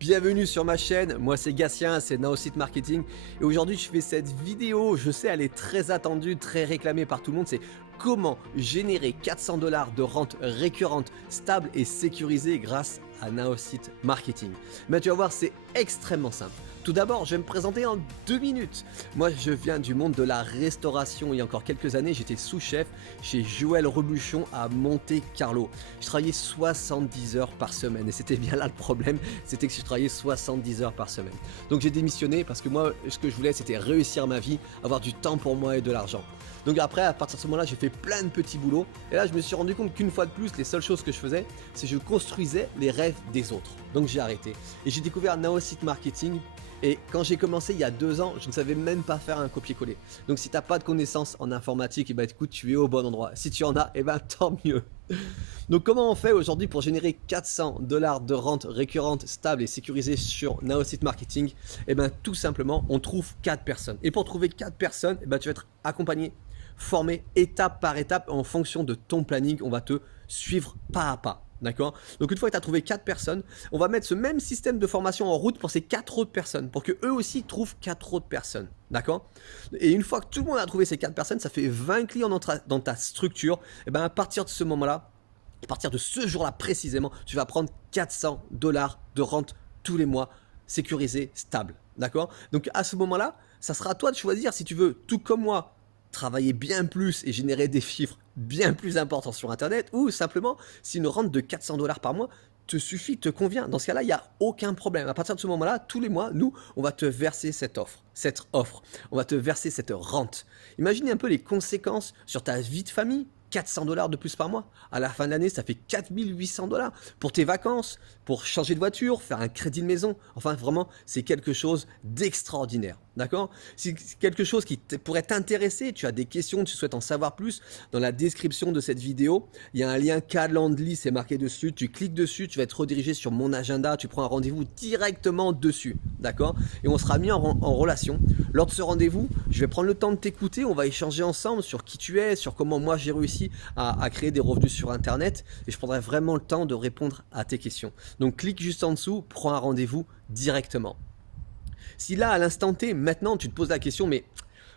Bienvenue sur ma chaîne, moi c'est Gatien, c'est Naosite Marketing et aujourd'hui je fais cette vidéo, je sais elle est très attendue, très réclamée par tout le monde, c'est comment générer 400 $ de rente récurrente, stable et sécurisée grâce à Naosite Marketing. Mais tu vas voir, c'est extrêmement simple. Tout d'abord, je vais me présenter en 2 minutes. Moi, je viens du monde de la restauration. Il y a encore quelques années, j'étais sous-chef chez Joël Rebuchon à Monte-Carlo. Je travaillais 70 heures par semaine et c'était bien là le problème, c'était que je travaillais 70 heures par semaine. Donc j'ai démissionné parce que moi, ce que je voulais, c'était réussir ma vie, avoir du temps pour moi et de l'argent. Donc après, à partir de ce moment-là, j'ai fait plein de petits boulots. Et là, je me suis rendu compte qu'une fois de plus, les seules choses que je faisais, c'est que je construisais les rêves des autres. Donc j'ai arrêté. Et j'ai découvert Naosite Marketing. Et quand j'ai commencé il y a 2 ans, je ne savais même pas faire un copier-coller. Donc si tu n'as pas de connaissances en informatique, et ben écoute, tu es au bon endroit. Si tu en as, et ben tant mieux. Donc comment on fait aujourd'hui pour générer 400 $ de rente récurrente, stable et sécurisée sur Naosite Marketing? Et ben tout simplement, on trouve 4 personnes. Et pour trouver 4 personnes, et ben tu vas être accompagné, formé étape par étape en fonction de ton planning. On va te suivre pas à pas. D'accord? Donc une fois que tu as trouvé 4 personnes, on va mettre ce même système de formation en route pour ces 4 autres personnes, pour que eux aussi trouvent 4 autres personnes. D'accord? Et une fois que tout le monde a trouvé ces 4 personnes, ça fait 20 clients dans ta structure. Et ben à partir de ce moment-là, à partir de ce jour-là précisément, tu vas prendre 400 $ de rente tous les mois, sécurisé, stable. D'accord? Donc à ce moment-là, ça sera à toi de choisir si tu veux, tout comme moi, travailler bien plus et générer des chiffres bien plus importants sur Internet, ou simplement si une rente de 400 $ par mois te suffit, te convient. Dans ce cas-là, il n'y a aucun problème. À partir de ce moment-là, tous les mois, nous, on va te verser cette offre. On va te verser cette rente. Imaginez un peu les conséquences sur ta vie de famille. 400 $ de plus par mois. À la fin de l'année, ça fait 4800 $ pour tes vacances, pour changer de voiture, faire un crédit de maison. Enfin, vraiment, c'est quelque chose d'extraordinaire. D'accord? C'est quelque chose qui pourrait t'intéresser. Tu as des questions, tu souhaites en savoir plus. Dans la description de cette vidéo, il y a un lien Calendly, c'est marqué dessus. Tu cliques dessus, tu vas être redirigé sur mon agenda. Tu prends un rendez-vous directement dessus. D'accord? Et on sera mis en relation. Lors de ce rendez-vous, je vais prendre le temps de t'écouter. On va échanger ensemble sur qui tu es, sur comment moi j'ai réussi à créer des revenus sur Internet. Et je prendrai vraiment le temps de répondre à tes questions. Donc clique juste en dessous, prends un rendez-vous directement. Si là, à l'instant T, maintenant, tu te poses la question, mais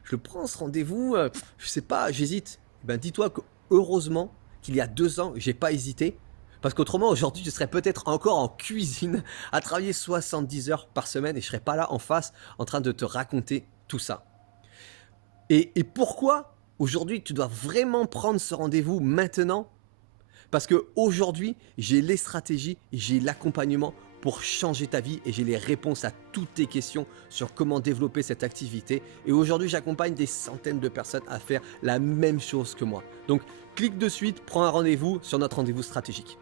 je prends ce rendez-vous, je sais pas, j'hésite. Ben, dis-toi que heureusement qu'il y a 2 ans, j'ai pas hésité. Parce qu'autrement, aujourd'hui, je serais peut-être encore en cuisine à travailler 70 heures par semaine et je serais pas là en face en train de te raconter tout ça. Et pourquoi aujourd'hui tu dois vraiment prendre ce rendez-vous maintenant? Parce qu'aujourd'hui, j'ai les stratégies, j'ai l'accompagnement pour changer ta vie et j'ai les réponses à toutes tes questions sur comment développer cette activité. Et aujourd'hui, j'accompagne des centaines de personnes à faire la même chose que moi. Donc, clique de suite, prends un rendez-vous sur notre rendez-vous stratégique.